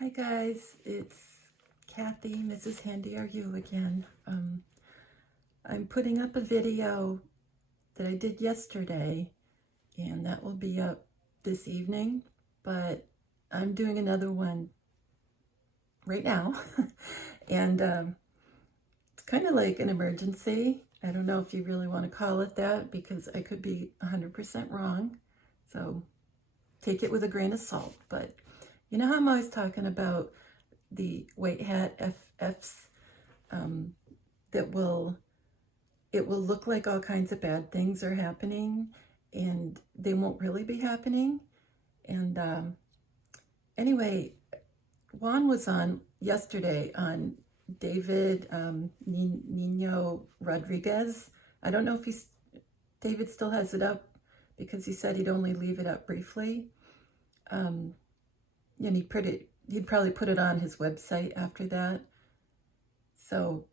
Hi guys, it's Kathy, Mrs. Handy Are You again. I'm putting up a video that I did yesterday, and that will be up this evening, but I'm doing another one right now. and it's kind of like an emergency. I don't know if you really want to call it that because I could be 100% wrong. So take it with a grain of salt, but you know how I'm always talking about the white hat FFs that it will look like all kinds of bad things are happening and they won't really be happening. And anyway, Juan was on yesterday on David Nino Rodriguez. I don't know if David still has it up because he said he'd only leave it up briefly. And he'd probably put it on his website after that. So,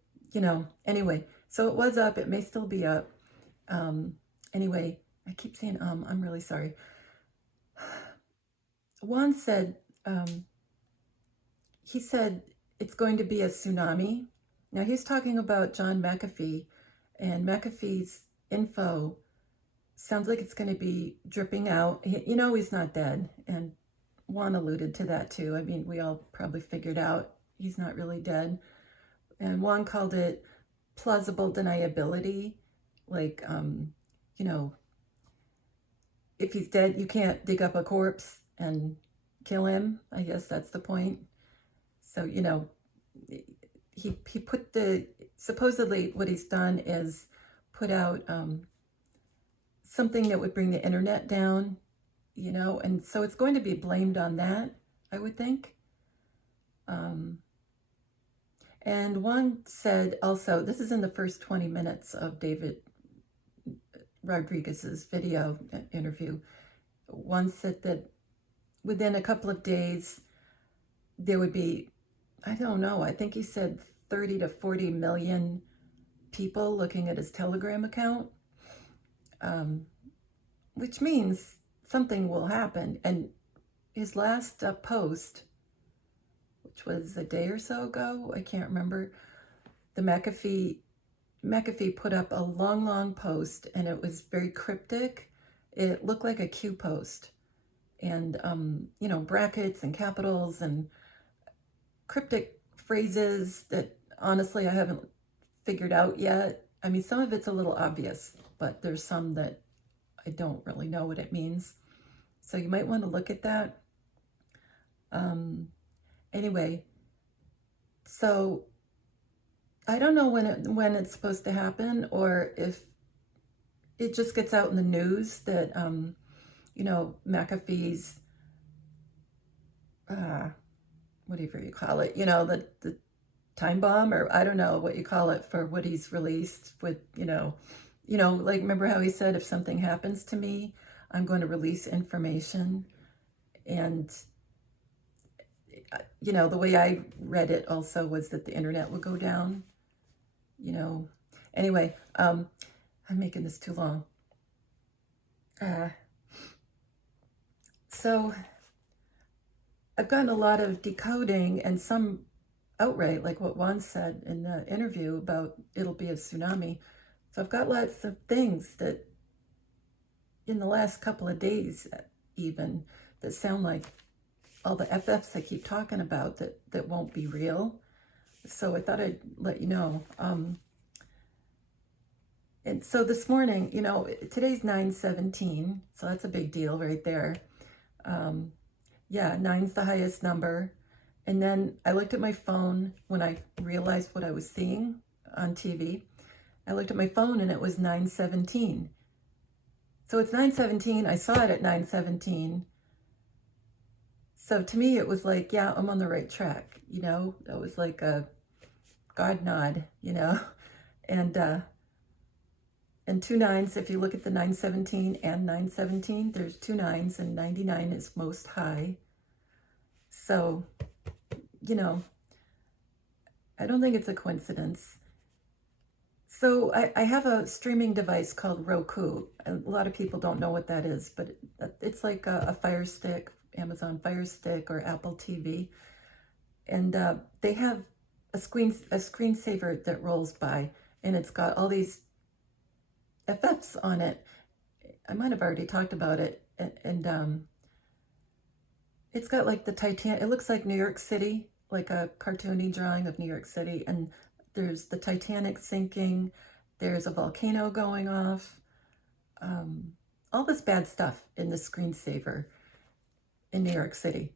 anyway, so it was up. It may still be up. Anyway, I keep saying, I'm really sorry. Juan said, he said it's going to be a tsunami. Now he's talking about John McAfee, and McAfee's info sounds like it's going to be dripping out. He's not dead. And Juan alluded to that too. I mean, we all probably figured out he's not really dead. And Juan called it plausible deniability. Like, if he's dead, you can't dig up a corpse and kill him. I guess that's the point. So, he put supposedly what he's done is put out something that would bring the internet down, and so it's going to be blamed on that, I would think. And Juan said also, this is in the first 20 minutes of David Rodriguez's video interview. Juan said that within a couple of days, there would be, I don't know, I think he said 30 to 40 million people looking at his Telegram account, which means something will happen. And his last post, which was a day or so ago, I can't remember, the McAfee put up a long post, and it was very cryptic. It looked like a Q post, and brackets and capitals and cryptic phrases that honestly I haven't figured out yet. I mean, some of it's a little obvious, but there's some that I don't really know what it means. So you might want to look at that. Anyway, so I don't know when it's supposed to happen, or if it just gets out in the news that McAfee's whatever you call it, the time bomb, or I don't know what you call it for what he's released with, like, remember how he said, if something happens to me, I'm going to release information. And the way I read it also was that the internet would go down, Anyway, I'm making this too long. So I've gotten a lot of decoding and some outright, like what Juan said in the interview about it'll be a tsunami. So I've got lots of things that in the last couple of days even that sound like all the FFs I keep talking about that won't be real. So I thought I'd let you know. And so this morning, today's 9/17, so that's a big deal right there. Yeah, 9's the highest number. And then I looked at my phone when I realized what I was seeing on TV. I looked at my phone and it was 9/17. So it's 9/17. I saw it at 9/17. So to me, it was like, yeah, I'm on the right track. It was like a God nod, and 2 9s, if you look at the 9/17 and 9/17, there's 2 9s, and 99 is most high. So, I don't think it's a coincidence. So I have a streaming device called Roku. A lot of people don't know what that is, but it's like a Fire Stick, Amazon Fire Stick, or Apple TV. And they have a screensaver that rolls by, and it's got all these FFs on it. I might have already talked about it. And it's got like the Titanic. It looks like New York City, like a cartoony drawing of New York City. And there's the Titanic sinking. There's a volcano going off. All this bad stuff in the screensaver in New York City.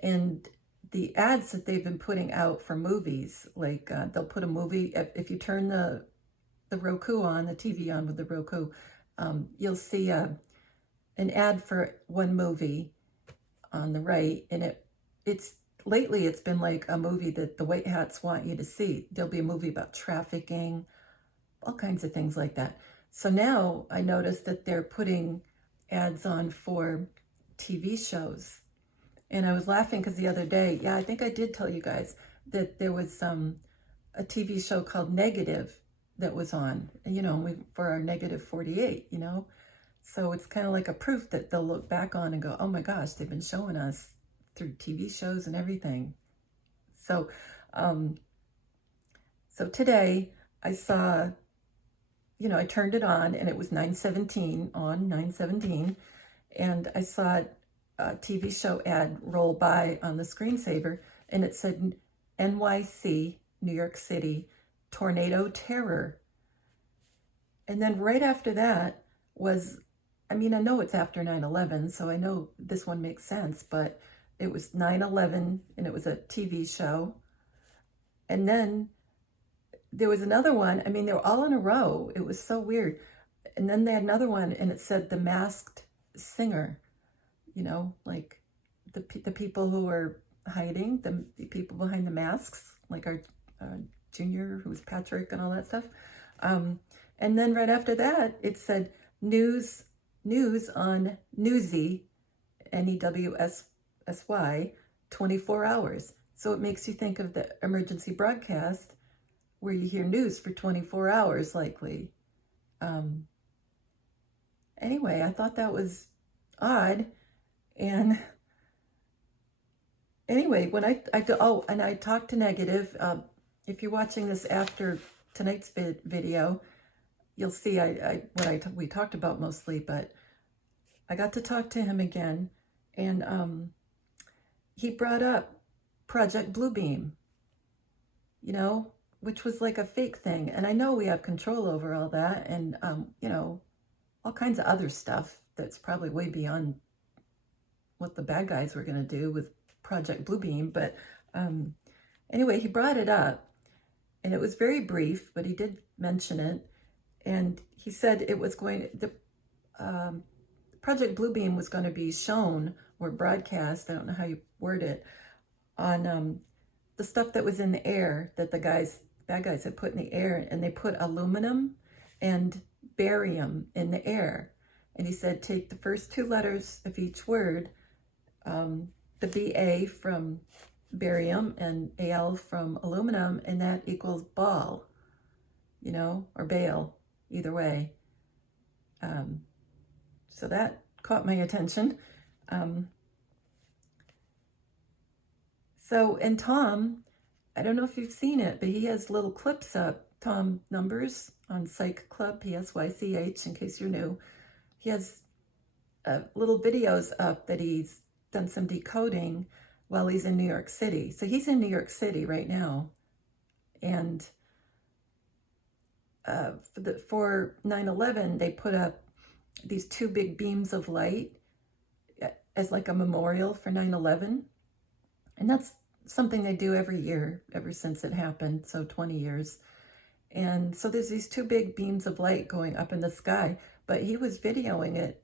And the ads that they've been putting out for movies, like they'll put a movie, if you turn the Roku on, the TV on with the Roku, you'll see an ad for one movie on the right, and lately it's been like a movie that the white hats want you to see. There'll be a movie about trafficking, all kinds of things like that. So now I noticed that they're putting ads on for TV shows. And I was laughing because the other day, yeah, I think I did tell you guys that there was a TV show called Negative that was on, for our negative 48, So it's kind of like a proof that they'll look back on and go, oh my gosh, they've been showing us through TV shows and everything. So, so today I saw, I turned it on and it was 9:17, and I saw a TV show ad roll by on the screensaver, and it said NYC, New York City, tornado terror. And then right after that was, I know it's after 9/11, so I know this one makes sense, but it was 9/11 and it was a TV show. And then there was another one. They were all in a row. It was so weird. And then they had another one and it said The Masked Singer, like the people who are hiding, the people behind the masks, like our Junior, who's Patrick and all that stuff. And then right after that, it said news on Newsy, NEWSY, 24 hours. So it makes you think of the emergency broadcast where you hear news for 24 hours, likely. Anyway, I thought that was odd. And anyway, when I talked to Negative. If you're watching this after tonight's video, you'll see we talked about mostly, but I got to talk to him again, and he brought up Project Bluebeam, which was like a fake thing. And I know we have control over all that, and all kinds of other stuff that's probably way beyond what the bad guys were going to do with Project Bluebeam. But anyway, he brought it up. And it was very brief, but he did mention it. And he said it was Project Bluebeam was going to be shown or broadcast, I don't know how you word it, on the stuff that was in the air that the bad guys had put in the air. And they put aluminum and barium in the air. And he said, take the first two letters of each word, the BA from barium and Al from aluminum, and that equals ball, or bale, either way. So that caught my attention. And Tom, I don't know if you've seen it, but he has little clips up, Tom Numbers on Psych Club, PSYCH, in case you're new. He has little videos up that he's done some decoding while he's in New York City. So he's in New York City right now. And for 9/11, they put up these two big beams of light as like a memorial for 9/11. And that's something they do every year, ever since it happened, so 20 years. And so there's these two big beams of light going up in the sky, but he was videoing it,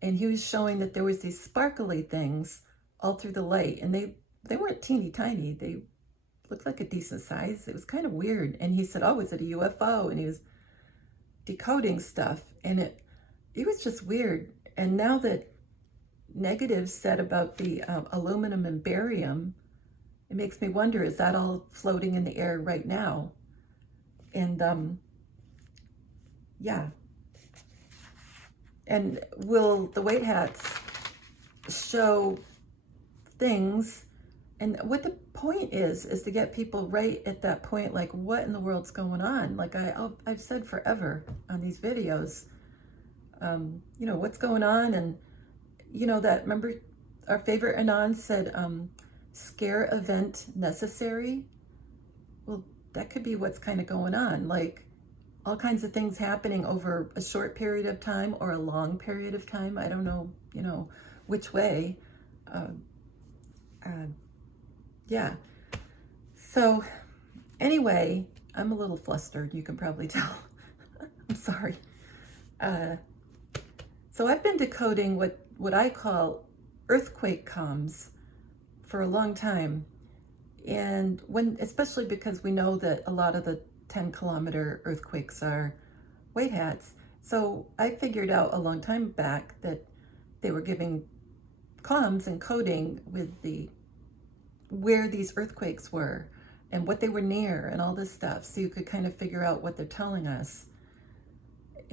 and he was showing that there was these sparkly things all through the light, and they weren't teeny tiny. They looked like a decent size. It was kind of weird. And he said, oh, is it a UFO? And he was decoding stuff, and it was just weird. And now that Negative said about the aluminum and barium, it makes me wonder, is that all floating in the air right now? And yeah. And will the white hats show things And what the point is to get people right at that point, like, what in the world's going on? Like I've said forever on these videos, you know, what's going on? And, you know, that, remember our favorite Anon said, scare event necessary. Well, that could be what's kind of going on. Like all kinds of things happening over a short period of time or a long period of time. I don't know, you know, which way. Yeah. So anyway, I'm a little flustered. You can probably tell. I'm sorry. So I've been decoding what I call earthquake comms for a long time. And especially because we know that a lot of the 10-kilometer earthquakes are white hats. So I figured out a long time back that they were giving comms and coding with where these earthquakes were and what they were near and all this stuff, so you could kind of figure out what they're telling us.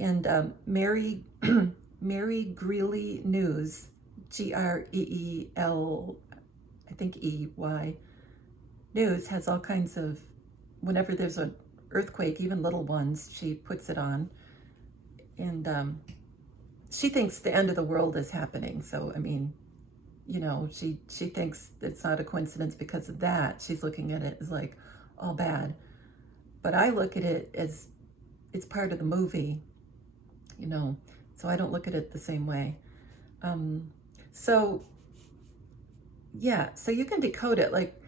And Mary Greeley News, Greel, I think EY, News has all kinds of, whenever there's an earthquake, even little ones, she puts it on. And she thinks the end of the world is happening. So, I mean, you know, she thinks it's not a coincidence because of that. She's looking at it as like all bad. But I look at it as it's part of the movie, you know, so I don't look at it the same way. So yeah, so you can decode it, like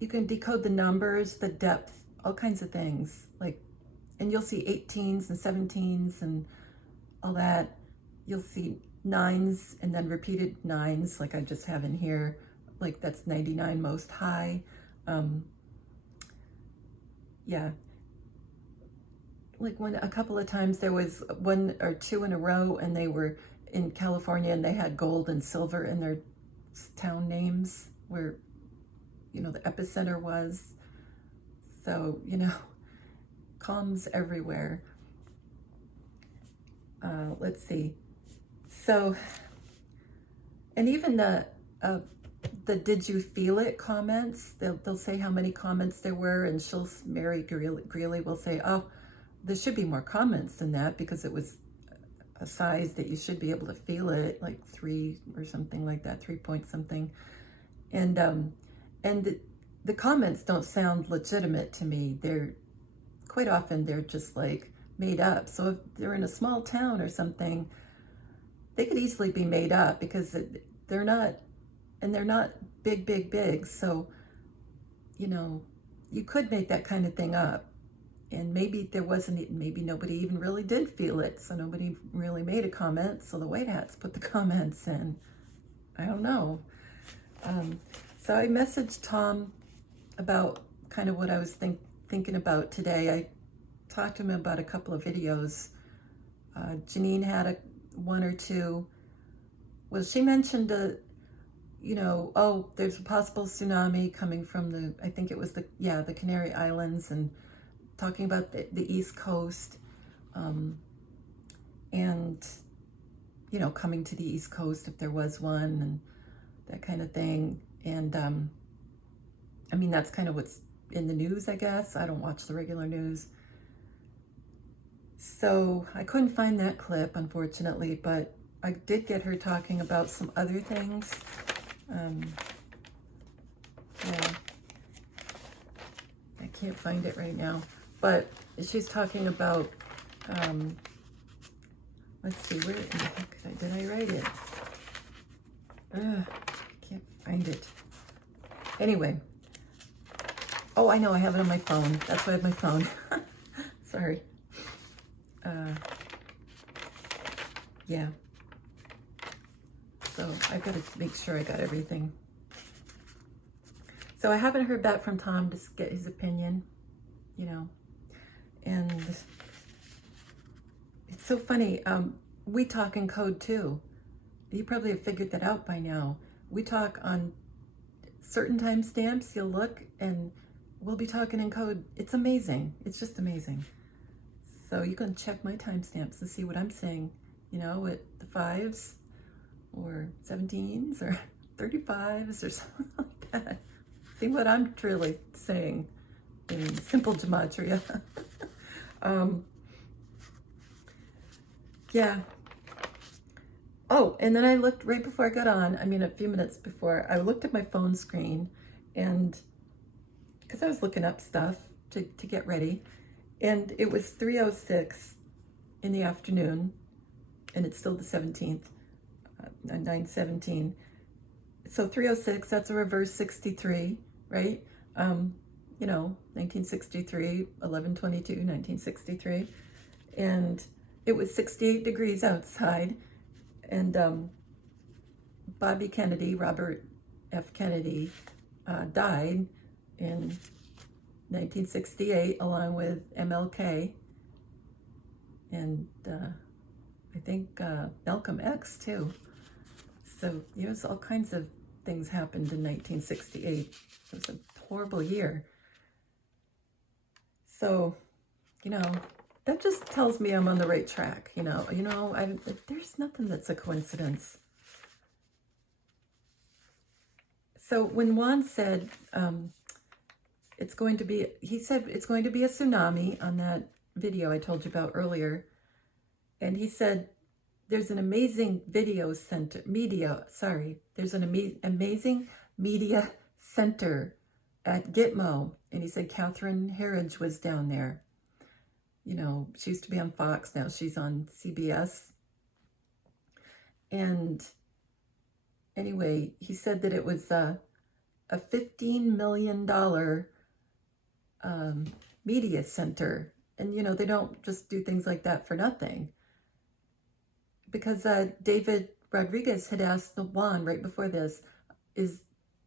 you can decode the numbers, the depth, all kinds of things, like, and you'll see 18s and 17s and all that. You'll see 9s and then repeated 9s, like I just have in here, like that's 99 most high. Yeah, like a couple of times there was 1 or 2 in a row, and they were in California and they had gold and silver in their town names where, you know, the epicenter was. So, you know, comms everywhere. Let's see. So, and even the did you feel it comments, they'll say how many comments there were, and Mary Greeley will say, oh, there should be more comments than that because it was a size that you should be able to feel it, like 3 or something like that, 3 point something. And the comments don't sound legitimate to me. They're quite often they're just like made up. So if they're in a small town or something, they could easily be made up because they're not big. So, you know, you could make that kind of thing up. And maybe maybe nobody even really did feel it. So nobody really made a comment. So the white hats put the comments in. I don't know. So I messaged Tom about kind of what I was thinking about today. I talked to him about a couple of videos. Janine had 1 or 2. Well, she mentioned you know, oh, there's a possible tsunami coming from I think it was the Canary Islands, and talking about the East Coast, and, you know, coming to the East Coast if there was one, and that kind of thing. And I mean, that's kind of what's in the news, I guess. I don't watch the regular news. So I couldn't find that clip, unfortunately, but I did get her talking about some other things. Yeah, I can't find it right now, but she's talking about, let's see, where in the heck did I write it? I can't find it. Anyway, oh, I know, I have it on my phone. That's why I have my phone. Sorry. Yeah. So I've got to make sure I got everything. So I haven't heard back from Tom to get his opinion, you know, and it's so funny. We talk in code too. You probably have figured that out by now. We talk on certain timestamps. You'll look and we'll be talking in code. It's amazing. It's just amazing. So you can check my timestamps and see what I'm saying, you know, with the 5s or 17s or 35s or something like that. See what I'm really saying in simple gematria. Yeah. Oh, and then I looked right before I got on, I mean a few minutes before, I looked at my phone screen, and because I was looking up stuff to get ready, and it was 3:06 in the afternoon, and it's still the 17th, 9:17. So 3:06, that's a reverse 63, right? You know, 1963, 11/22, 1963. And it was 68 degrees outside. And Bobby Kennedy, Robert F. Kennedy, died in 1968 along with MLK. And I think Malcolm X too. So there's all kinds of things happened in 1968. It was a horrible year. So, you know, that just tells me I'm on the right track. There's nothing that's a coincidence. So when Juan said he said it's going to be a tsunami on that video I told you about earlier. And he said, there's an amazing there's an amazing media center at Gitmo. And he said Catherine Herridge was down there. You know, she used to be on Fox, now she's on CBS. And anyway, he said that it was a $15 million media center. And, you know, they don't just do things like that for nothing. Because David Rodriguez had asked Juan right before this, is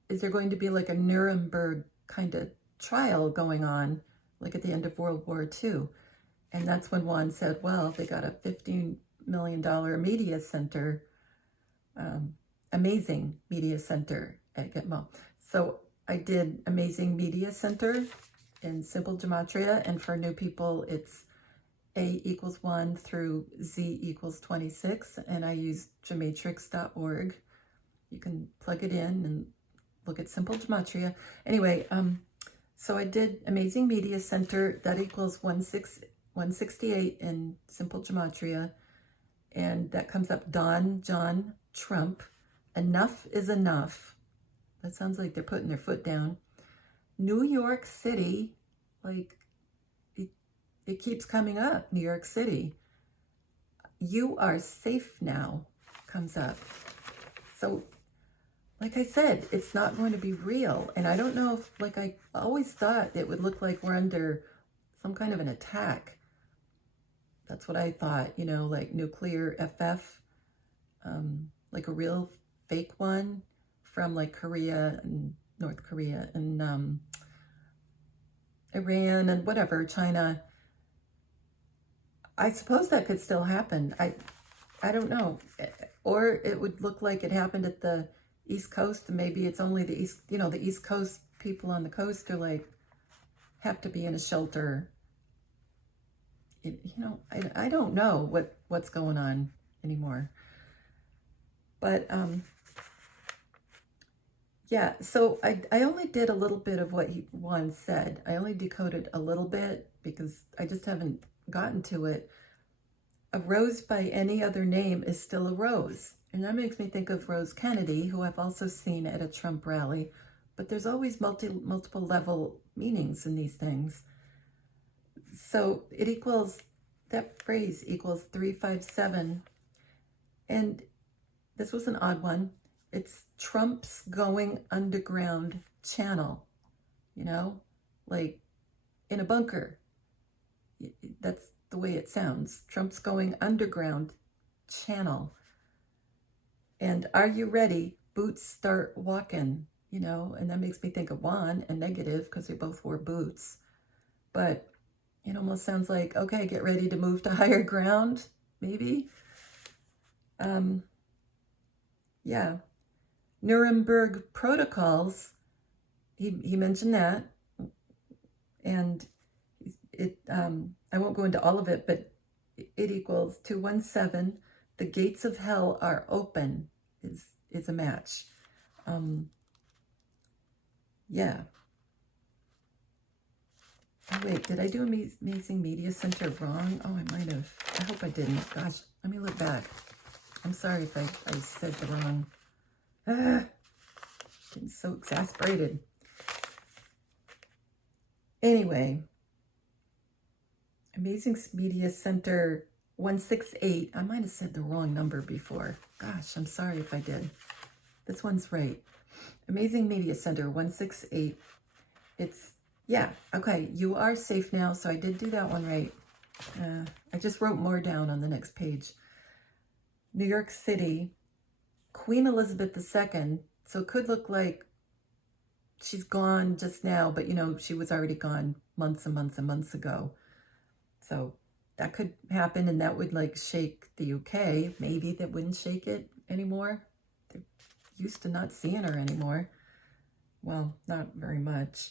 there going to be like a Nuremberg kind of trial going on, like at the end of World War II? And that's when Juan said, well, they got a $15 million media center, amazing media center at Gitmo. So I did amazing media center in simple gematria, and for new people, it's A equals 1 through Z equals 26, and I use gematrix.org. You can plug it in and look at simple gematria. Anyway, so I did amazing media center, that equals 168 in simple gematria, and that comes up Don John Trump. Enough is enough. That sounds like they're putting their foot down. New York City, like it keeps coming up, New York City. You are safe now, comes up. So, like I said, it's not going to be real. And I don't know if, like I always thought it would look like we're under some kind of an attack. That's what I thought, you know, like nuclear FF, like a real fake one from like Korea and North Korea and Iran and whatever, China. I suppose that could still happen. I don't know. Or it would look like it happened at the East Coast. Maybe it's only the East, you know, the East Coast people on the coast are like, have to be in a shelter. I don't know what's going on anymore. But, yeah, so I only did a little bit of what Juan said. I only decoded a little bit because I just haven't gotten to it. A rose by any other name is still a rose. And that makes me think of Rose Kennedy, who I've also seen at a Trump rally. But there's always multiple level meanings in these things. So it equals, that phrase equals 357. And this was an odd one. It's Trump's going underground channel, you know, like in a bunker. That's the way it sounds. Trump's going underground channel. And are you ready? Boots start walking, you know, and that makes me think of Juan and Negative because they both wore boots. But it almost sounds like, okay, get ready to move to higher ground, maybe. Yeah. Nuremberg protocols, he mentioned that. And it I won't go into all of it, but it equals 217. The gates of hell are open is a match. Yeah. Oh, wait, did I do Amazing Media Center wrong? Oh, I might have. I hope I didn't. Gosh, let me look back. I'm sorry if I said the wrong. Getting so exasperated. Anyway, Amazing Media Center 168. I might have said the wrong number before. Gosh, I'm sorry if I did. This one's right. Amazing Media Center 168. It's, yeah, okay, you are safe now, so I did do that one right. I just wrote more down on the next page. New York City, Queen Elizabeth II, so it could look like she's gone just now, but you know, she was already gone months and months and months ago. So that could happen, and that would like shake the UK. Maybe that wouldn't shake it anymore. They're used to not seeing her anymore. Well, not very much.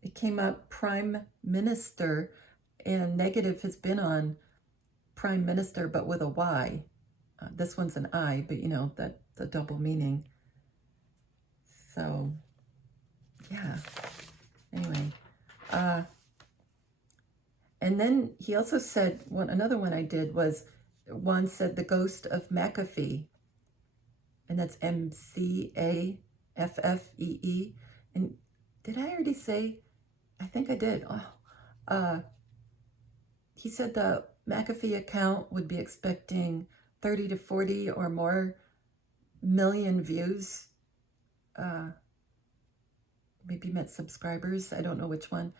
It came up Prime Minister, and Negative has been on Prime Minister, but with a Y. This one's an I, but you know, that's a double meaning. So, yeah. Anyway. And then he also said, another one I did was, Juan said the ghost of McAfee. And that's MCAFFEE. And did I already say? I think I did. He said the McAfee account would be expecting 30 to 40 or more million views. Maybe meant subscribers. I don't know which one.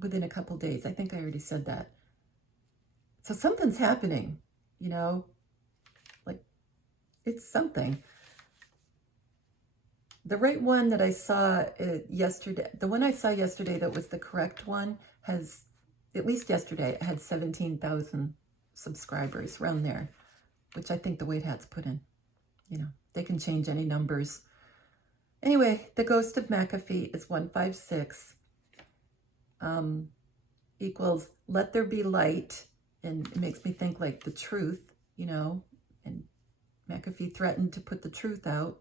Within a couple days. I think I already said that. So something's happening, you know, like it's something. The right one that I saw yesterday, the one I saw yesterday that was the correct one has, at least yesterday, it had 17,000 subscribers around there, which I think the White Hat's put in. You know, they can change any numbers. Anyway, the ghost of McAfee is 156. Equals let there be light, and it makes me think like the truth, you know, and McAfee threatened to put the truth out.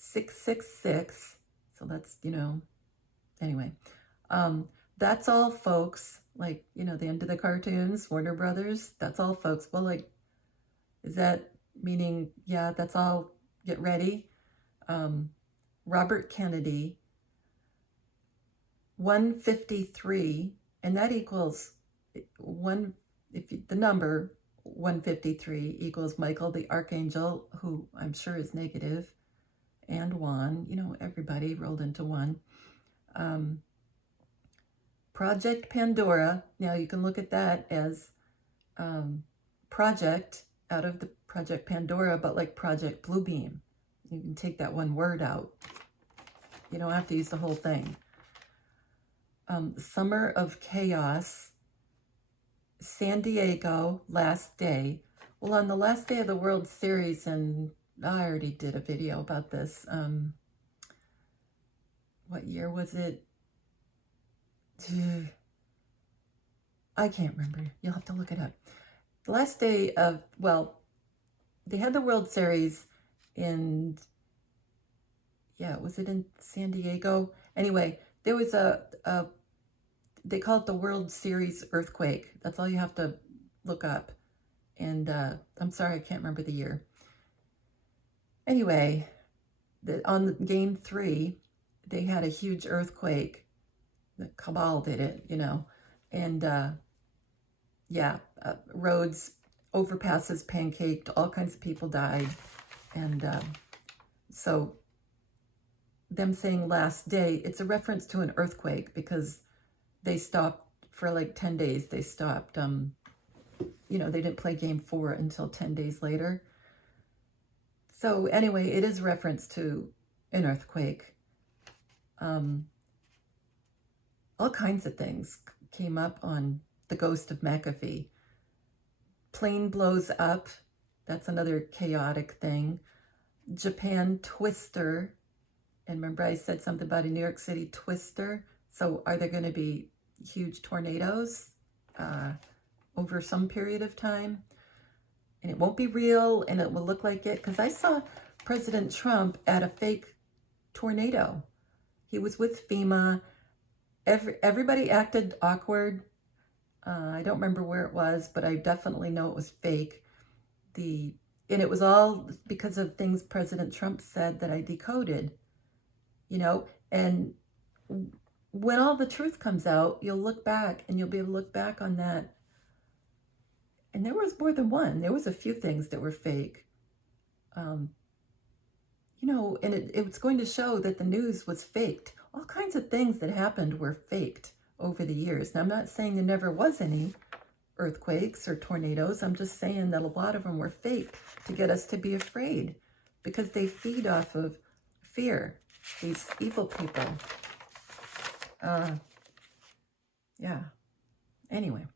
666, so that's, you know, anyway, that's all, folks. Like, you know, the end of the cartoons, Warner Brothers, that's all, folks. Well, like, is that meaning, yeah, that's all, get ready? Robert Kennedy, 153, and that equals one, the number 153 equals Michael the Archangel, who I'm sure is Negative, and Juan, you know, everybody rolled into one. Project Pandora, now you can look at that as project out of the Project Pandora, but like Project Bluebeam. You can take that one word out. You don't have to use the whole thing. Summer of Chaos, San Diego, last day. Well, on the last day of the World Series, and I already did a video about this. What year was it? I can't remember. You'll have to look it up. The last day of, well, they had the World Series in, yeah, was it in San Diego? Anyway, there was they call it the World Series earthquake. That's all you have to look up. And I'm sorry, I can't remember the year. Anyway, on game 3, they had a huge earthquake. The cabal did it, you know. And roads, overpasses pancaked, all kinds of people died. And so them saying last day, it's a reference to an earthquake because they stopped for like 10 days. They stopped, you know, they didn't play game 4 until 10 days later. So anyway, it is reference to an earthquake. All kinds of things came up on the ghost of McAfee. Plane blows up. That's another chaotic thing. Japan twister. And remember I said something about a New York City twister. So are there going to be huge tornadoes over some period of time? and it won't be real, and it will look like it. Because I saw President Trump at a fake tornado. He was with FEMA. Everybody acted awkward. I don't remember where it was, but I definitely know it was fake. And it was all because of things President Trump said that I decoded, and when all the truth comes out, you'll look back and you'll be able to look back on that. And there was more than one. There was a few things that were fake. And it was going to show that the news was faked. All kinds of things that happened were faked over the years. Now, I'm not saying there never was any earthquakes or tornadoes. I'm just saying that a lot of them were fake to get us to be afraid, because they feed off of fear, these evil people. Yeah. Anyway.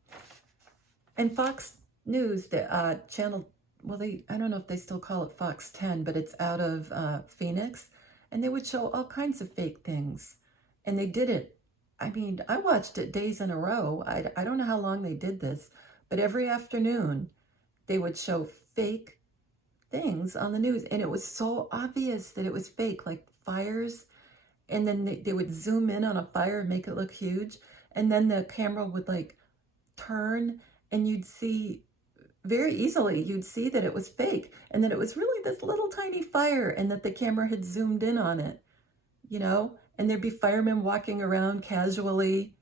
And Fox News, the channel, well, I don't know if they still call it Fox 10, but it's out of Phoenix. And they would show all kinds of fake things. And they did it. I mean, I watched it days in a row. I don't know how long they did this, but every afternoon they would show fake things on the news. And it was so obvious that it was fake, like fires. And then they would zoom in on a fire and make it look huge. And then the camera would like turn, and you'd see very easily, you'd see that it was fake, and that it was really this little tiny fire, and that the camera had zoomed in on it, and there'd be firemen walking around casually,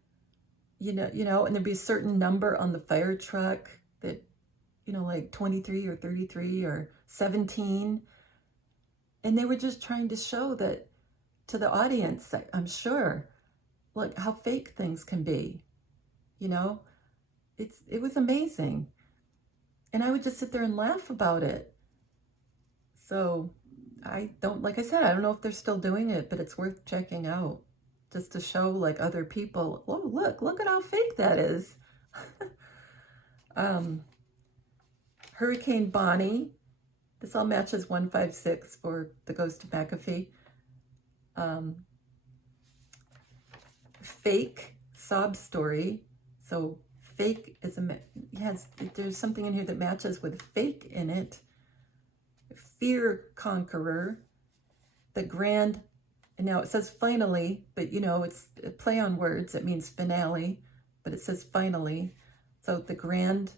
and there'd be a certain number on the fire truck that, like 23 or 33 or 17. And they were just trying to show that to the audience, I'm sure, like how fake things can be, it was amazing. And I would just sit there and laugh about it. So like I said, I don't know if they're still doing it, but it's worth checking out just to show like other people, oh, look at how fake that is. Hurricane Bonnie. This all matches 156 for the Ghost of McAfee. Fake sob story. So fake is there's something in here that matches with fake in it. Fear Conqueror. The Grand, and now it says finally, but it's a play on words. It means finale, but it says finally. So the Grand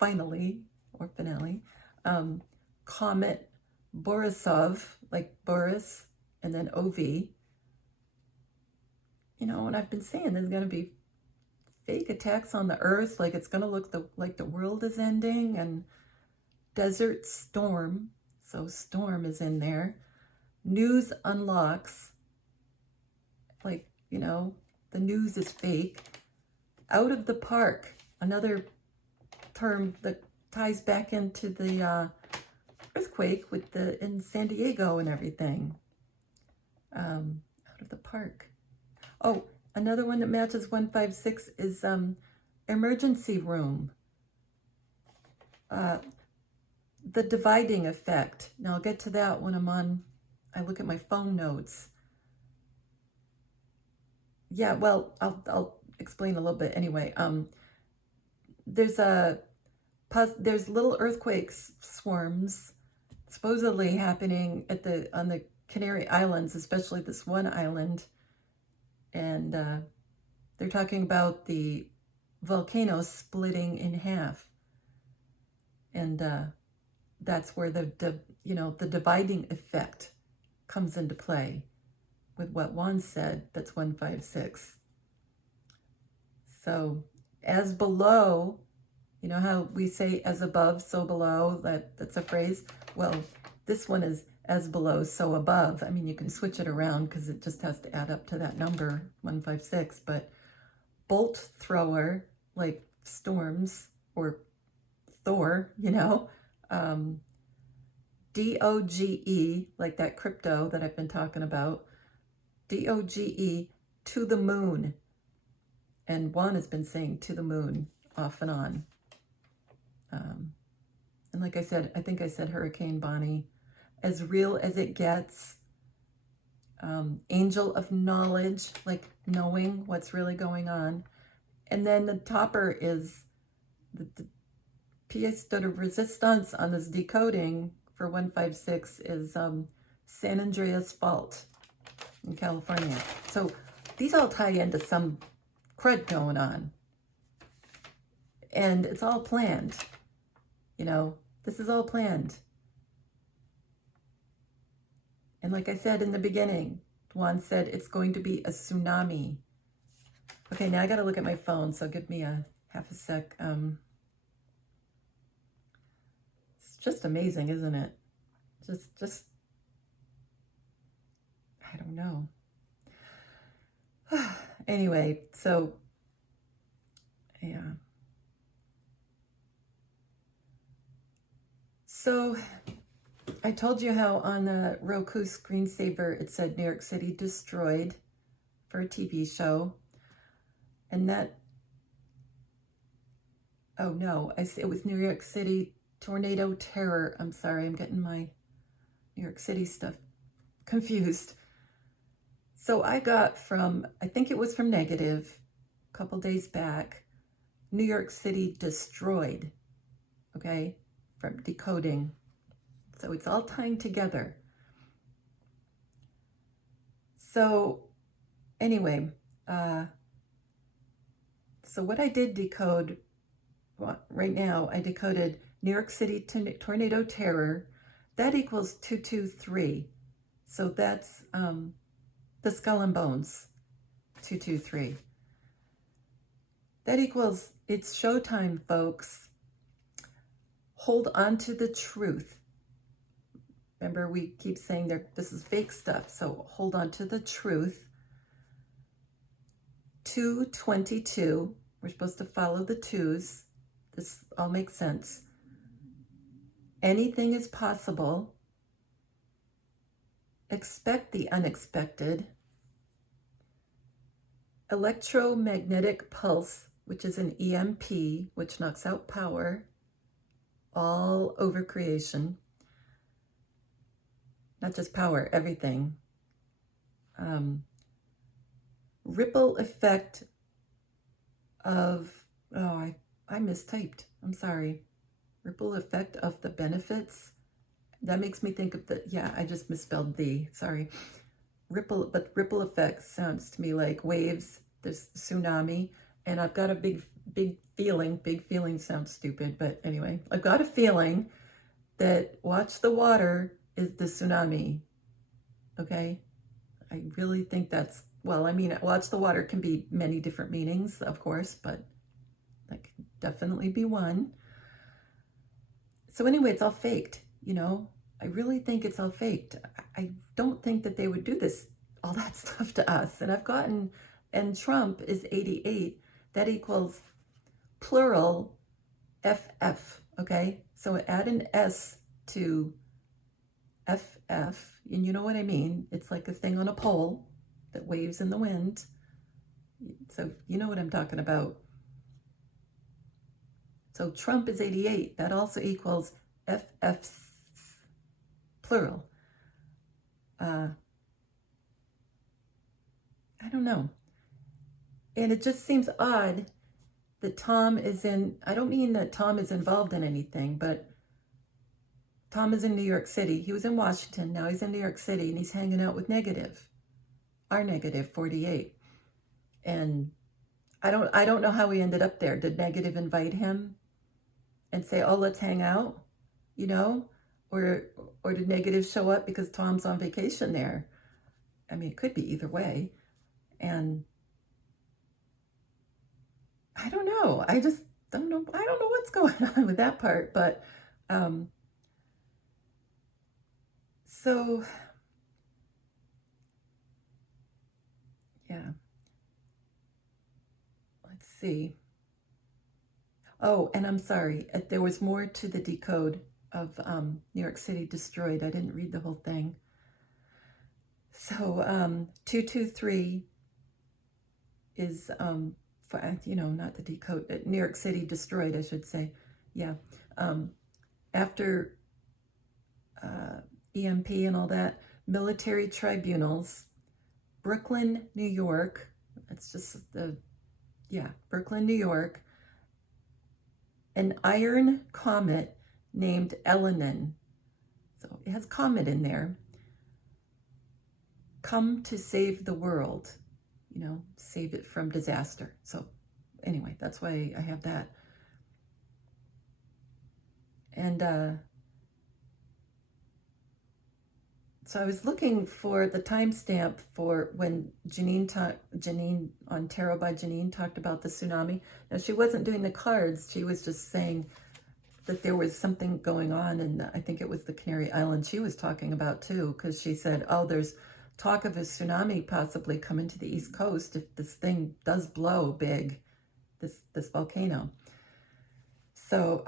Finally, or finale. Comet Borisov, like Boris, and then OV. And I've been saying there's going to be fake attacks on the earth, like it's going to look like the world is ending. And Desert Storm, so storm is in there. News unlocks, like, the news is fake. Out of the park, another term that ties back into the earthquake in San Diego and everything. Out of the park. Oh, another one that matches 156 is emergency room. The dividing effect. Now I'll get to that when I look at my phone notes. Yeah, well, I'll explain a little bit anyway. There's little earthquake swarms supposedly happening on the Canary Islands, especially this one island. And they're talking about the volcano splitting in half. And that's where the dividing effect comes into play with what Juan said. That's 156. So as below, how we say as above, so below, that's a phrase. Well, this one is as below, so above. I mean, you can switch it around because it just has to add up to that number, 156. But bolt thrower, like storms or Thor, DOGE, like that crypto that I've been talking about. DOGE, to the moon. And Juan has been saying to the moon off and on. And like I said, I think I said Hurricane Bonnie. As real as it gets. Angel of knowledge, like knowing what's really going on. And then the topper is pièce de resistance on this decoding for 156 is San Andreas Fault in California. So these all tie into some crud going on. And it's all planned. You know, this is all planned. And like I said in the beginning, Juan said it's going to be a tsunami. Okay, now I got to look at my phone, so give me a half a sec. It's just amazing, isn't it? Just, I don't know. Anyway, so, yeah. So, I told you how on the Roku screensaver it said New York City destroyed for a TV show. And that, oh no, it was New York City Tornado Terror. I'm sorry, I'm getting my New York City stuff confused. So I got from, I think it was from Negative, a couple days back, New York City destroyed, okay, from decoding. So it's all tying together. So anyway, so what I did decode right now, I decoded New York City Tornado Terror. That equals 223. So that's the Skull and Bones, 223. That equals, it's showtime, folks. Hold on to the truth. Remember, we keep saying this is fake stuff, so hold on to the truth. 222, we're supposed to follow the twos. This all makes sense. Anything is possible. Expect the unexpected. Electromagnetic pulse, which is an EMP, which knocks out power, all over creation. Not just power, everything. Ripple effect of, oh, I mistyped. I'm sorry. Ripple effect of the benefits. That makes me think of the, yeah, I just misspelled the, sorry. But ripple effect sounds to me like waves, there's tsunami, and I've got a big feeling sounds stupid, but anyway, I've got a feeling that watch the water is the tsunami, okay? I really think that's, well, I mean, watch the water can be many different meanings, of course, but that could definitely be one. So anyway, it's all faked, you know? I really think it's all faked. I don't think that they would do this, all that stuff to us. And I've gotten, and Trump is 88. That equals plural FF, okay? So add an S to FF, and you know what I mean. It's like a thing on a pole that waves in the wind. So you know what I'm talking about. So Trump is 88. That also equals FF, plural. I don't know. And it just seems odd that Tom is in, I don't mean that Tom is involved in anything, but Tom is in New York City. He was in Washington, now he's in New York City, and he's hanging out with Negative, our Negative 48. And I don't know how he ended up there. Did Negative invite him and say, oh, let's hang out, you know? Or did Negative show up because Tom's on vacation there? I mean, it could be either way. And I don't know. I just don't know. I don't know what's going on with that part. But so, yeah. Let's see. Oh, and I'm sorry. There was more to the decode of New York City destroyed. I didn't read the whole thing. So 223 is, you know, not the decode, New York City destroyed, I should say. Yeah. After EMP and all that, military tribunals, Brooklyn, New York. It's just the, yeah, Brooklyn, New York. an iron comet named Elenin. So it has comet in there. Come to save the world, save it from disaster. So anyway, that's why I have that. And so I was looking for the timestamp for when Janine on Tarot by Janine talked about the tsunami. Now, she wasn't doing the cards. She was just saying that there was something going on, and I think it was the Canary Islands she was talking about too, because she said, oh, there's talk of a tsunami possibly coming to the East Coast if this thing does blow big, this volcano. So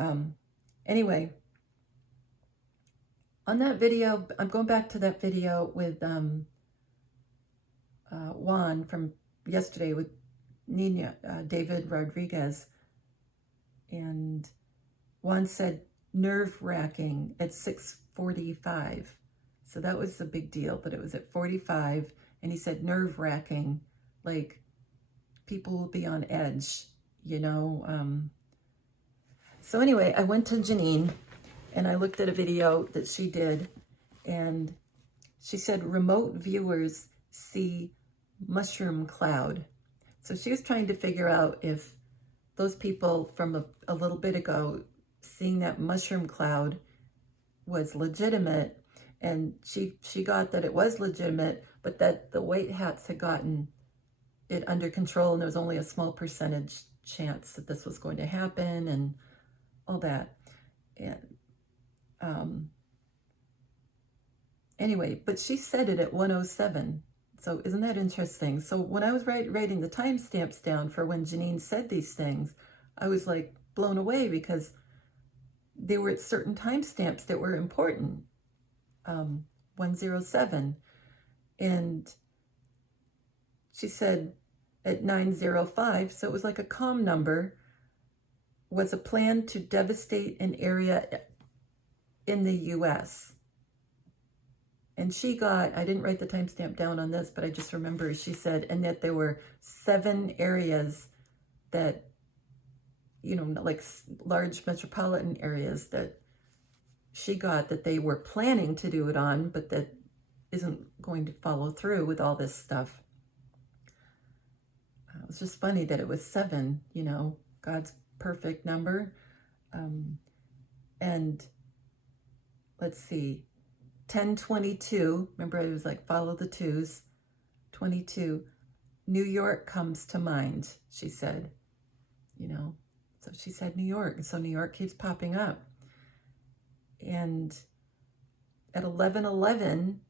anyway, on that video, I'm going back to that video with Juan from yesterday with Nina, David Rodriguez, and Juan said nerve-wracking at 6:45. So that was the big deal, that it was at 45, and he said nerve-wracking, like people will be on edge, So anyway, I went to Janine, and I looked at a video that she did, and she said remote viewers see mushroom cloud. So she was trying to figure out if those people from a little bit ago seeing that mushroom cloud was legitimate, and she got that it was legitimate, but that the white hats had gotten it under control, and there was only a small percentage chance that this was going to happen and all that. And anyway, but she said it at 1:07. So isn't that interesting? So when I was writing the timestamps down for when Janine said these things, I was like blown away, because they were at certain timestamps that were important. 1:07. And she said at 9:05, so it was like a calm number, was a plan to devastate an area in the US. And she got, I didn't write the timestamp down on this, but I just remember she said, and that there were 7 areas that, like large metropolitan areas that she got that they were planning to do it on, but that isn't going to follow through with all this stuff. It was just funny that it was 7, God's perfect number. And let's see, 10:22, remember I was like, follow the 2s, 22, New York comes to mind, she said, So she said New York, and so New York keeps popping up. And at 11:11,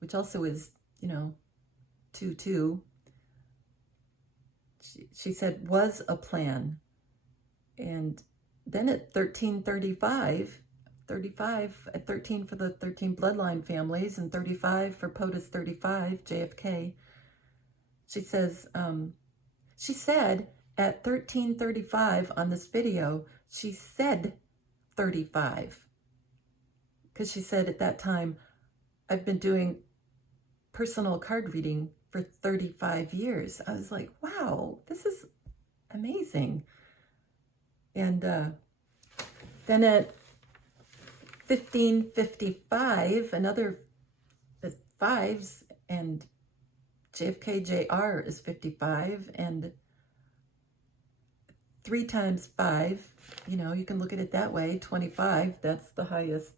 which also is, 2:2, she said was a plan. And then at 13:35, 35 at 13 for the 13 bloodline families, and 35 for POTUS 35, JFK. She says, she said at 13:35 on this video, she said 35. Because she said at that time, I've been doing personal card reading for 35 years. I was like, wow, this is amazing. And then at 15:55, another 5s, and JFK JR is 55, and 3 times 5, you can look at it that way, 25, that's the highest,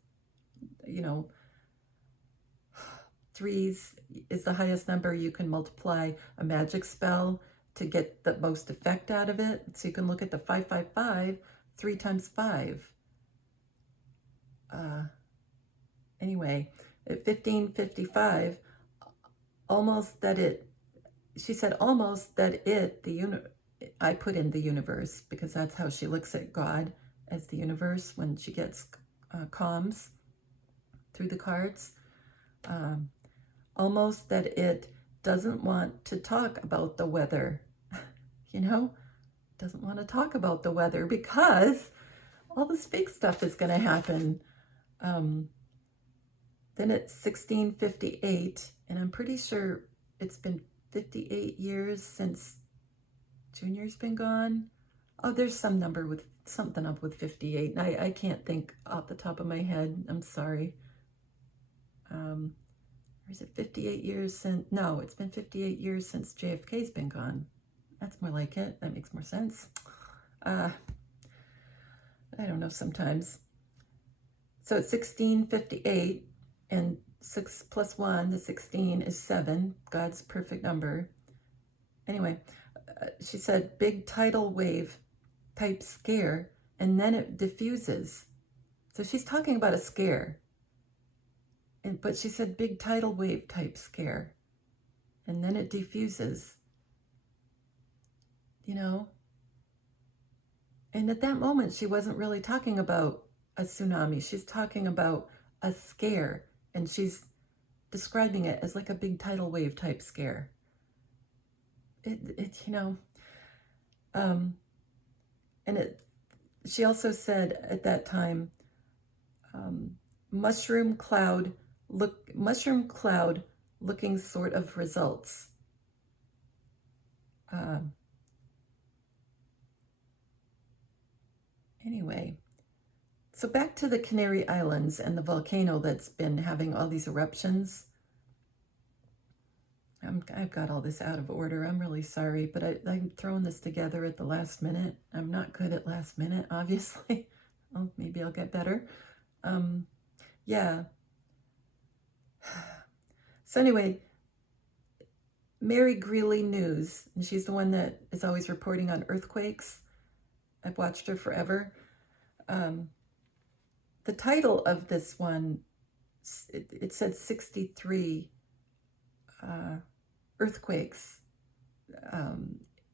3s is the highest number you can multiply a magic spell to get the most effect out of it. So you can look at the 555, 3 times 5. Anyway, at 15:55, almost that it, she said almost that it, I put in the universe, because that's how she looks at God, as the universe, when she gets comms through the cards. Almost that it doesn't want to talk about the weather, doesn't want to talk about the weather, because all this big stuff is going to happen. Then at 16:58, and I'm pretty sure it's been 58 years since Junior's been gone. Oh, there's some number with something up with 58. And I can't think off the top of my head. I'm sorry. Or is it 58 years since? No, it's been 58 years since JFK's been gone. That's more like it. That makes more sense. I don't know sometimes. So it's 1658, and 6 plus 1, the 16, is 7, God's perfect number. Anyway, she said big tidal wave type scare, and then it diffuses. So she's talking about a scare. But she said big tidal wave type scare, and then it diffuses. You know? And at that moment, she wasn't really talking about a tsunami. She's talking about a scare, and she's describing it as like a big tidal wave type scare. She also said at that time, mushroom cloud looking sort of results. Anyway, so back to the Canary Islands and the volcano that's been having all these eruptions. I've got all this out of order. I'm really sorry, but I'm throwing this together at the last minute. I'm not good at last minute, obviously. Well, maybe I'll get better. Yeah. So anyway, Mary Greeley News, and she's the one that is always reporting on earthquakes. I've watched her forever. The title of this one, it said 63 earthquakes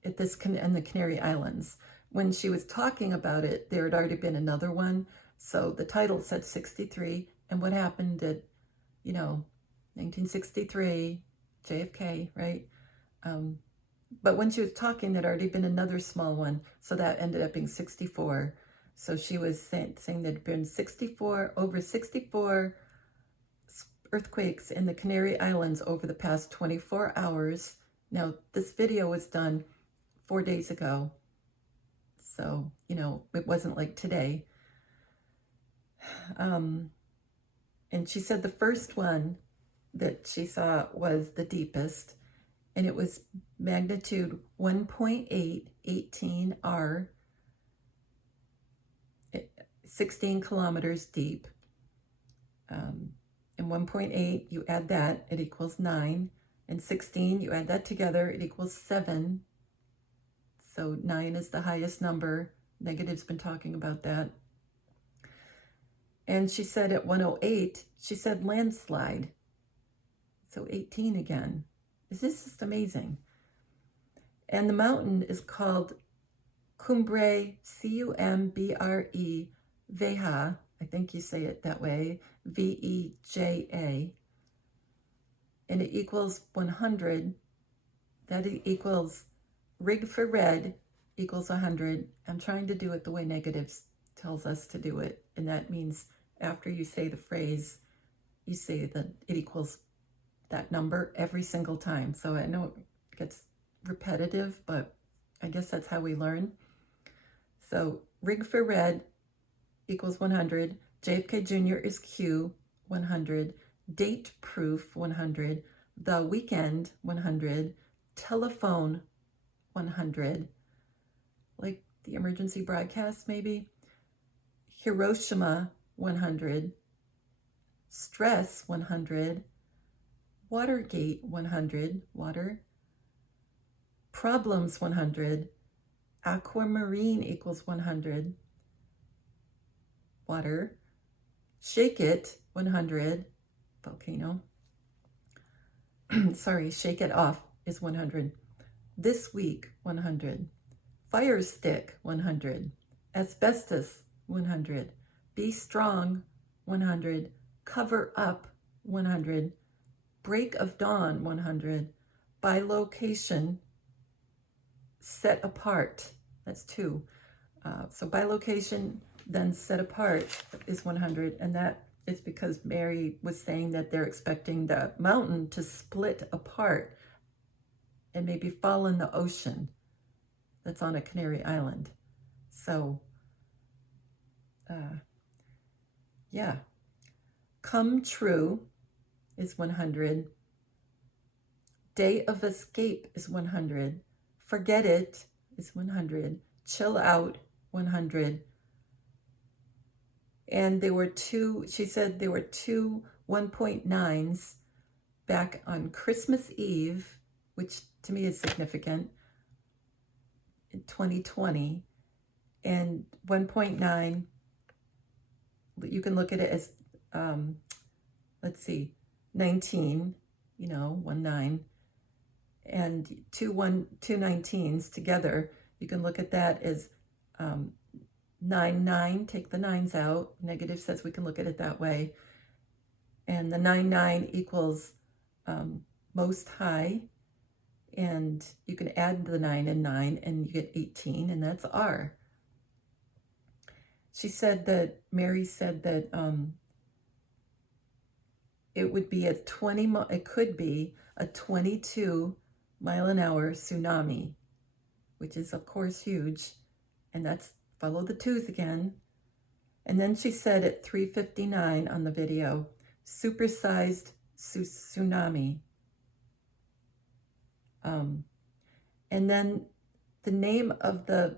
at this in the Canary Islands. When she was talking about it, there had already been another one. So the title said 63, and what happened at, 1963, JFK, right? But when she was talking, there'd already been another small one, so that ended up being 64. So she was saying there'd been over 64 earthquakes in the Canary Islands over the past 24 hours. Now, this video was done 4 days ago, so, it wasn't like today. And she said the first one that she saw was the deepest, and it was magnitude 1.8, 18 R, 16 kilometers deep. And 1.8, you add that, it equals 9. And 16, you add that together, it equals 7. So 9 is the highest number. Negative's been talking about that. And she said at 108, she said landslide. So 18 again. This is just amazing. And the mountain is called Cumbre, C-U-M-B-R-E, Veja. I think you say it that way, V-E-J-A. And it equals 100. That equals rig for red equals 100. I'm trying to do it the way Negatives tells us to do it. And that means after you say the phrase, you say that it equals that number every single time. So I know it gets repetitive, but I guess that's how we learn. So rig for red equals 100. JFK Jr. is Q, 100. Date proof, 100. The weekend, 100. Telephone, 100. Like the emergency broadcast, maybe. Hiroshima, 100. Stress, 100. Watergate, 100. Water. Problems, 100. Aquamarine equals 100. Water. Shake it, 100. Volcano. Sorry, shake it off is 100. This week, 100. Fire stick, 100. Asbestos, 100. Be strong, 100. Cover up, 100. Break of dawn, 100. By location, set apart, that's 2. So by location, then set apart is 100. And that is because Mary was saying that they're expecting the mountain to split apart and maybe fall in the ocean that's on a Canary Island. So, yeah. Come true is 100. Day of escape is 100. Forget it is 100. Chill out, 100. And there were she said there were two 1.9s back on Christmas Eve, which to me is significant, in 2020. And 1.9, you can look at it as, let's see, 19, 1-9. And two 19s together, you can look at that as 9-9, take the 9s out. Negative says we can look at it that way. And the 9-9 equals most high. And you can add the 9 and 9 and you get 18, and that's R. She said that, Mary said that it would be it could be a 22 mile an hour tsunami, which is of course huge. And that's, follow the 2s again. And then she said at 3:59 on the video, supersized tsunami. And then the name of the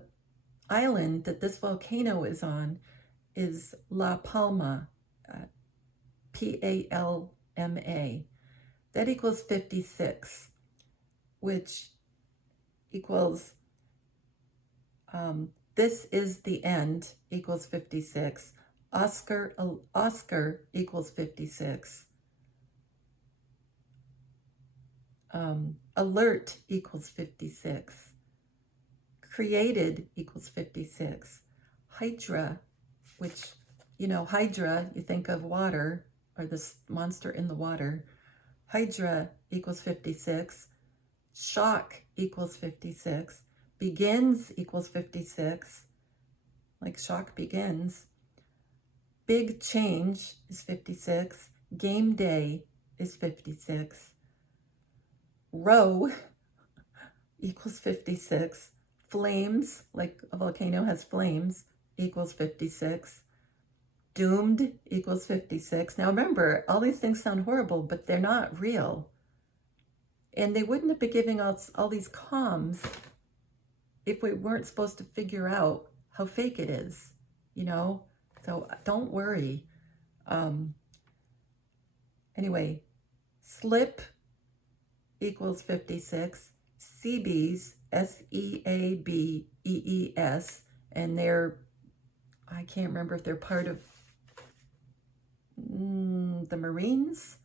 island that this volcano is on is La Palma, Palma. That equals 56, which equals, this is the end equals 56. Oscar equals 56. Alert equals 56. Created equals 56. Hydra, which, Hydra, you think of water, or this monster in the water. Hydra equals 56. Shock equals 56. Begins equals 56. Like shock begins. Big change is 56. Game day is 56. Row equals 56. Flames, like a volcano has flames, equals 56. Doomed equals 56. Now remember, all these things sound horrible, but they're not real. And they wouldn't have been giving us all these comms if we weren't supposed to figure out how fake it is, So don't worry. Anyway, slip equals 56. Seabees, Seabees, and they're, I can't remember if they're part of the Marines.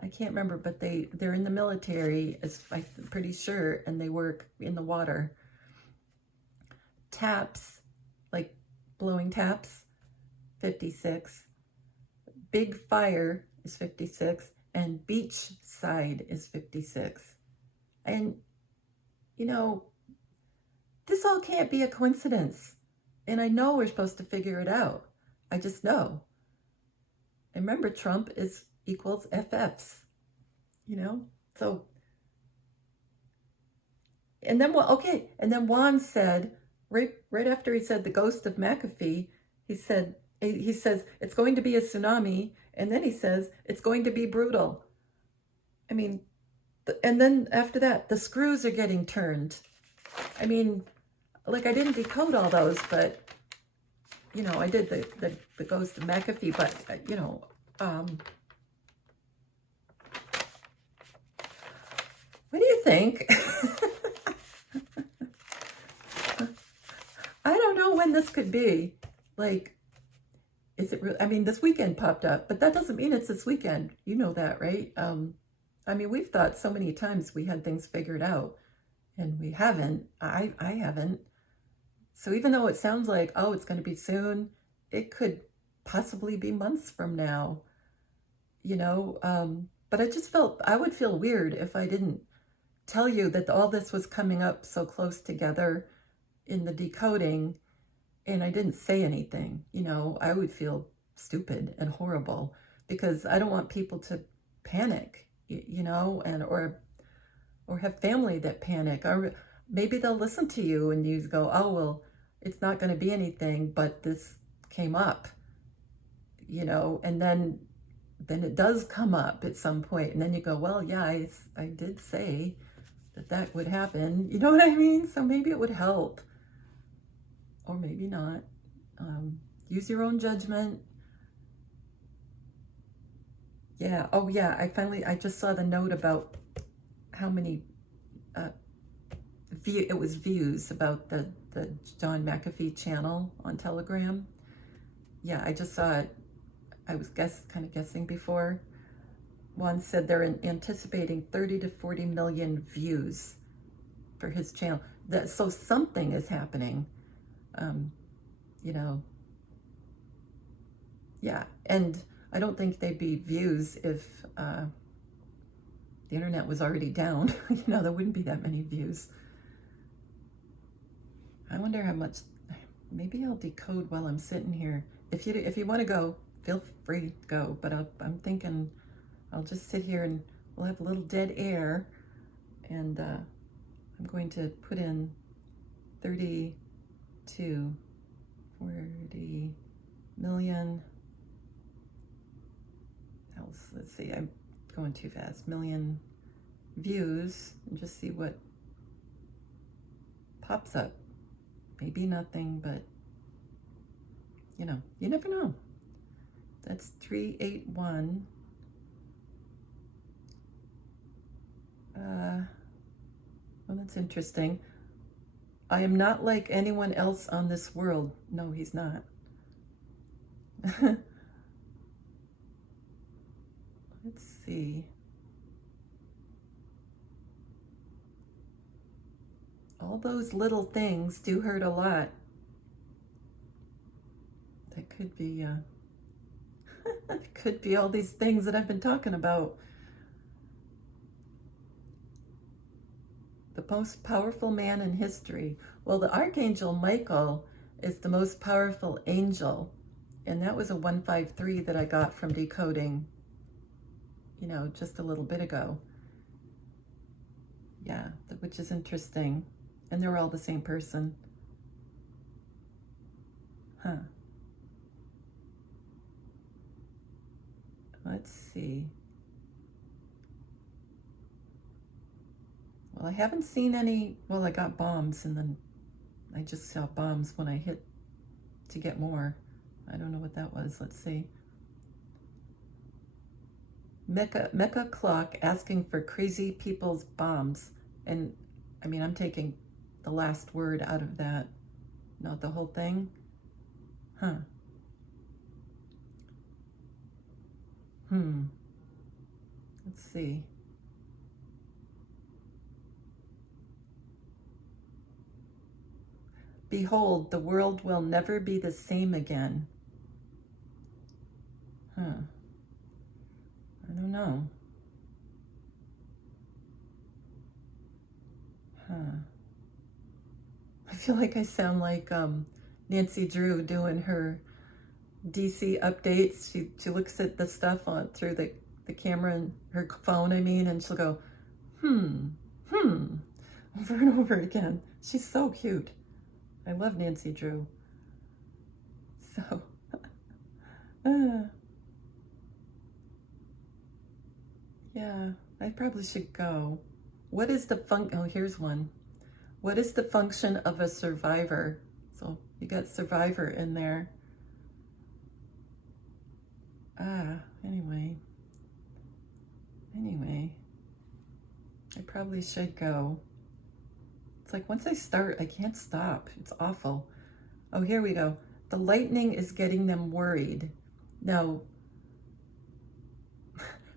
I can't remember, but they're in the military, I'm pretty sure, and they work in the water. Taps, like blowing taps, 56. Big fire is 56, and beach side is 56. And, this all can't be a coincidence. And I know we're supposed to figure it out. I just know. And remember, Trump equals FFs, So, and then, and then Juan said, right after he said the ghost of McAfee, he says, it's going to be a tsunami. And then he says, it's going to be brutal. I mean, and then after that, the screws are getting turned. I mean, like I didn't decode all those, but, I did the ghost of McAfee, but, what do you think? I don't know when this could be. Like, is it real? I mean, this weekend popped up, but that doesn't mean it's this weekend. You know that, right? I mean, we've thought so many times we had things figured out, and we haven't. I haven't. So even though it sounds like, oh, it's going to be soon, it could possibly be months from now, But I just I would feel weird if I didn't tell you that all this was coming up so close together in the decoding, and I didn't say anything. I would feel stupid and horrible because I don't want people to panic, and or have family that panic, or maybe they'll listen to you and you go, oh, well, it's not going to be anything, but this came up, you know, and then it does come up at some point, and then you go, well, yeah, I did say that would happen. You know what I mean? So maybe it would help, or maybe not. Use your own judgment. Yeah. Oh, yeah. I just saw the note about how many it was views about the John McAfee channel on Telegram. Yeah, I just saw it. I was kind of guessing before. Juan said they're anticipating 30 to 40 million views for his channel. So something is happening, you know. Yeah, and I don't think they'd be views if the internet was already down. You know, there wouldn't be that many views. I wonder how much. Maybe I'll decode while I'm sitting here. If you want to go, feel free to go. But I'm thinking I'll just sit here and we'll have a little dead air. And I'm going to put in 30 to 40 million. Let's see, I'm going too fast. Million views, and just see what pops up. Maybe nothing, but you know, you never know. That's 381. Well, that's interesting. I am not like anyone else on this world. No, he's not. Let's see. All those little things do hurt a lot. That could be, it could be all these things that I've been talking about. The most powerful man in history. Well, the Archangel Michael is the most powerful angel. And that was a 153 that I got from decoding, you know, just a little bit ago. Yeah, which is interesting. And they're all the same person. Huh. Let's see. Well, I haven't seen any. Well, I got bombs, and then I just saw bombs when I hit to get more. I don't know what that was. Let's see. Mecca clock asking for crazy people's bombs. And I mean, I'm taking the last word out of that, not the whole thing. Huh. Let's see. Behold, the world will never be the same again. Huh. I don't know. Huh. I feel like I sound like Nancy Drew doing her DC updates. She looks at the stuff through the camera and her phone, I mean, and she'll go, over and over again. She's so cute. I love Nancy Drew. So, yeah, I probably should go. What is the oh, here's one. What is the function of a survivor? So you got survivor in there. Anyway, I probably should go. It's like once I start, I can't stop. It's awful. Oh, here we go. The lightning is getting them worried. Now,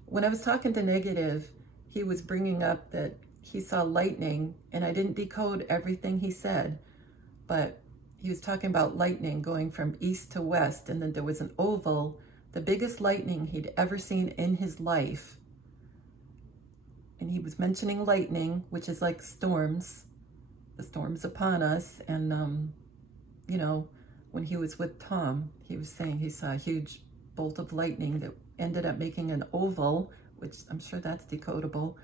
when I was talking to Negative, he was bringing up that he saw lightning, and I didn't decode everything he said, but he was talking about lightning going from east to west, and then there was an oval, the biggest lightning he'd ever seen in his life. And he was mentioning lightning, which is like storms, the storms upon us. And, you know, when he was with Tom, he was saying he saw a huge bolt of lightning that ended up making an oval, which I'm sure that's decodable.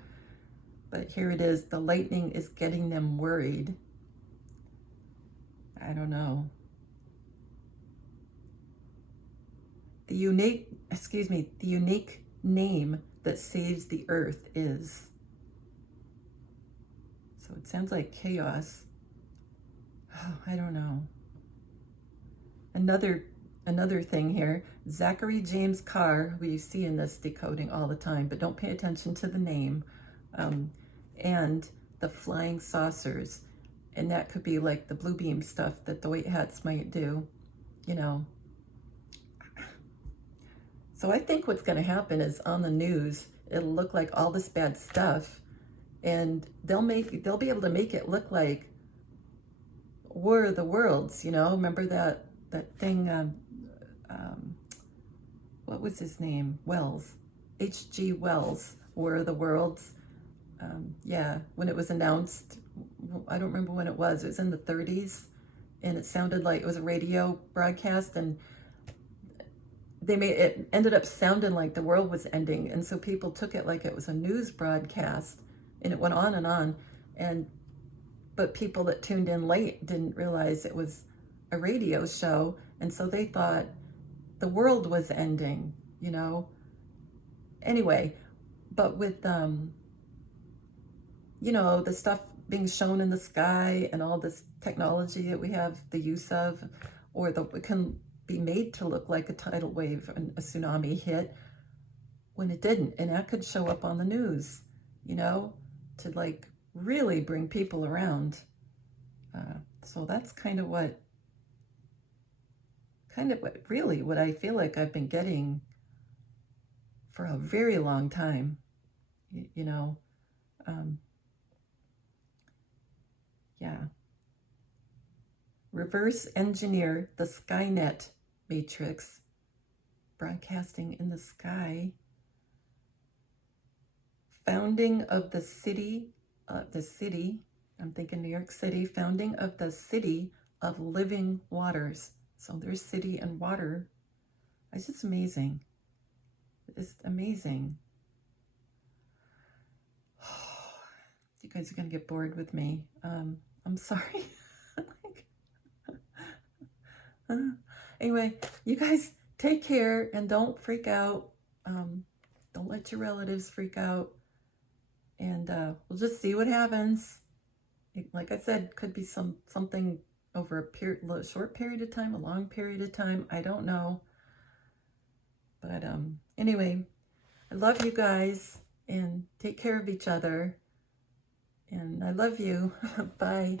But here it is, the lightning is getting them worried. I don't know. The unique name that saves the earth is. So it sounds like chaos. Oh, I don't know. Another thing here, Zachary James Carr, who you see in this decoding all the time, but don't pay attention to the name, and the flying saucers. And that could be like the blue beam stuff that the white hats might do, you know. So I think what's going to happen is on the news, it'll look like all this bad stuff, and they'll be able to make it look like War of the Worlds, you know. Remember that thing, what was his name? Wells, H.G. Wells, War of the Worlds. Yeah, when it was announced, I don't remember when it was in the 30s, and it sounded like it was a radio broadcast, and it ended up sounding like the world was ending, and so people took it like it was a news broadcast, and it went on, but people that tuned in late didn't realize it was a radio show, and so they thought the world was ending, you know. Anyway, but with you know, the stuff being shown in the sky and all this technology that we have the use of, or it can be made to look like a tidal wave and a tsunami hit when it didn't, and that could show up on the news, you know, to like really bring people around. So that's kind of what I feel like I've been getting for a very long time, you know. Yeah. Reverse engineer the Skynet matrix, broadcasting in the sky. Founding of the city, I'm thinking New York City, founding of the city of living waters. So there's city and water. It's just amazing. It's amazing. You guys are going to get bored with me. I'm sorry. Anyway, you guys take care and don't freak out. Don't let your relatives freak out. And we'll just see what happens. Like I said, could be something over a short period of time, a long period of time. I don't know. But anyway, I love you guys, and take care of each other. And I love you. Bye.